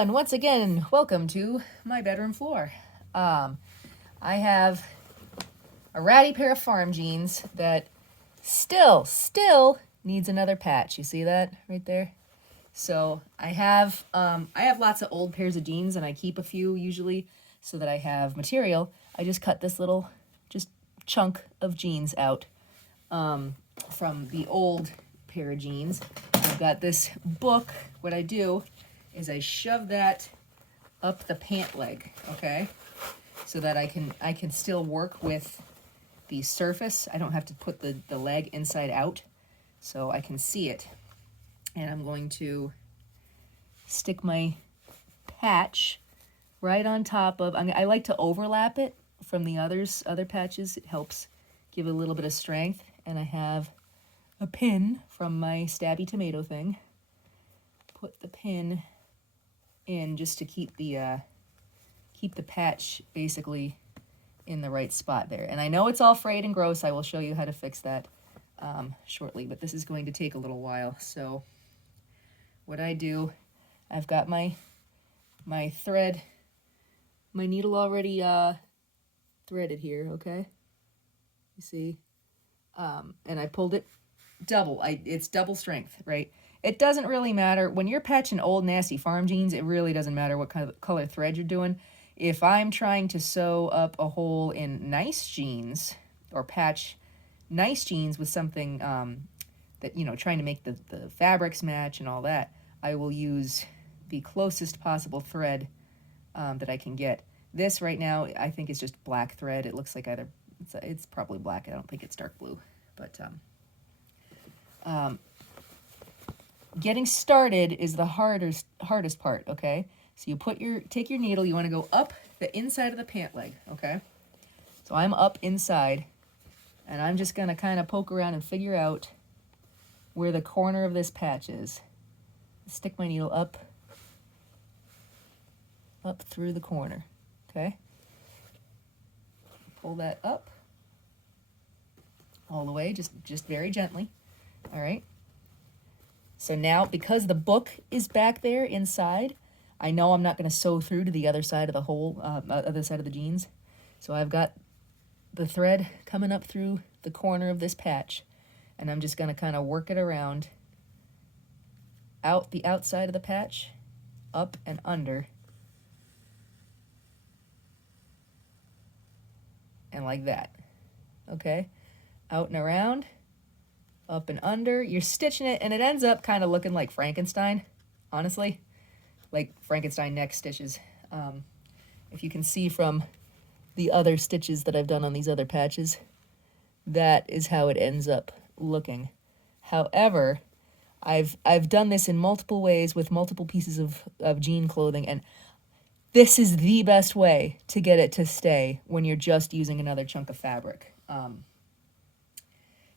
and once again, welcome to my bedroom floor. I have a ratty pair of farm jeans that still needs another patch. You see that right there? So I have lots of old pairs of jeans, and I keep a few usually so that I have material. I just cut this little just chunk of jeans out from the old pair of jeans. I've got this book. What I do is I shove that up the pant leg, okay? So that I can still work with the surface. I don't have to put the leg inside out, so I can see it. And I'm going to stick my patch right on top of, I like to overlap it from the other patches. It helps give it a little bit of strength. And I have a pin from my stabby tomato thing. Put the pin in just to keep the patch basically in the right spot there. And I know it's all frayed and gross. I will show you how to fix that shortly, but this is going to take a little while. So what I do, I've got my thread, my needle already threaded here, okay? You see? And I pulled it double. It's double strength, right? It doesn't really matter. When you're patching old nasty farm jeans, it really doesn't matter what kind of color thread you're doing. If I'm trying to sew up a hole in nice jeans or patch nice jeans with something that, trying to make the fabrics match and all that, I will use the closest possible thread that I can get. This right now, I think is just black thread. It looks like it's probably black. I don't think it's dark blue. But getting started is the hardest part, okay? So you take your needle, you want to go up the inside of the pant leg, okay? So I'm up inside, and I'm just going to kind of poke around and figure out where the corner of this patch is. Stick my needle up through the corner, okay? Pull that up all the way, just very gently, all right? So now, because the book is back there inside, I know I'm not going to sew through to the other side of the hole, other side of the jeans. So I've got the thread coming up through the corner of this patch, and I'm just going to kind of work it around out the outside of the patch, up and under, and like that, okay? Out and around, up and under. You're stitching it, and it ends up kind of looking like Frankenstein, honestly. Like Frankenstein neck stitches. If you can see from the other stitches that I've done on these other patches, that is how it ends up looking. However, I've done this in multiple ways with multiple pieces of jean clothing, and this is the best way to get it to stay when you're just using another chunk of fabric.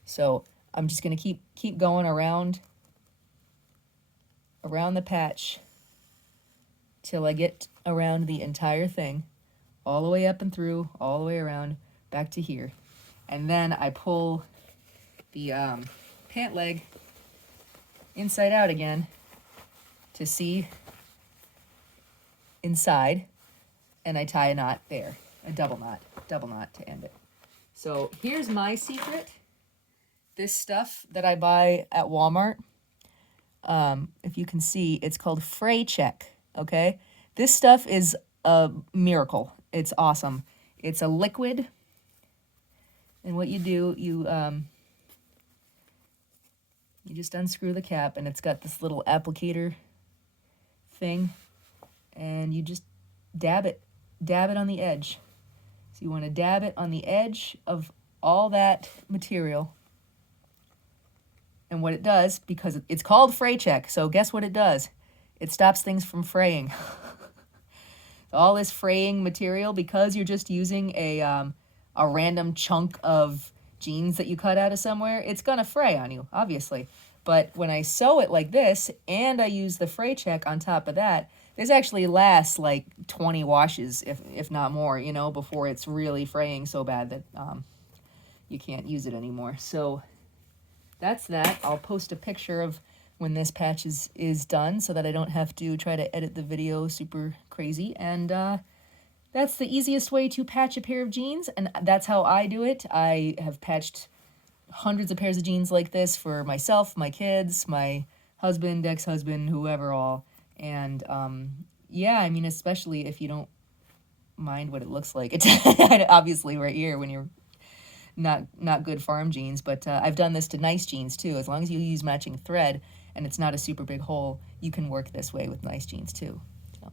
So I'm just going to keep going around the patch till I get around the entire thing, all the way up and through, all the way around, back to here. And then I pull the pant leg inside out again to see inside, and I tie a knot there, a double knot to end it. So here's my secret. This stuff that I buy at Walmart, if you can see, it's called Fray Check, okay? This stuff is a miracle. It's awesome. It's a liquid, and what you do, you just unscrew the cap, and it's got this little applicator thing, and you just dab it on the edge. So you want to dab it on the edge of all that material. And what it does, because it's called Fray Check, so guess what it does? It stops things from fraying. All this fraying material, because you're just using a random chunk of jeans that you cut out of somewhere, it's gonna fray on you, obviously. But when I sew it like this, and I use the Fray Check on top of that, this actually lasts like 20 washes, if not more, before it's really fraying so bad that you can't use it anymore. So that's that. I'll post a picture of when this patch is done, so that I don't have to try to edit the video super crazy. And that's the easiest way to patch a pair of jeans, and that's how I do it. I have patched hundreds of pairs of jeans like this for myself, my kids, my husband, ex-husband, whoever all. And yeah, I mean, especially if you don't mind what it looks like. It's obviously right here when you're not good farm jeans, but I've done this to nice jeans too. As long as you use matching thread and it's not a super big hole, you can work this way with nice jeans too. So.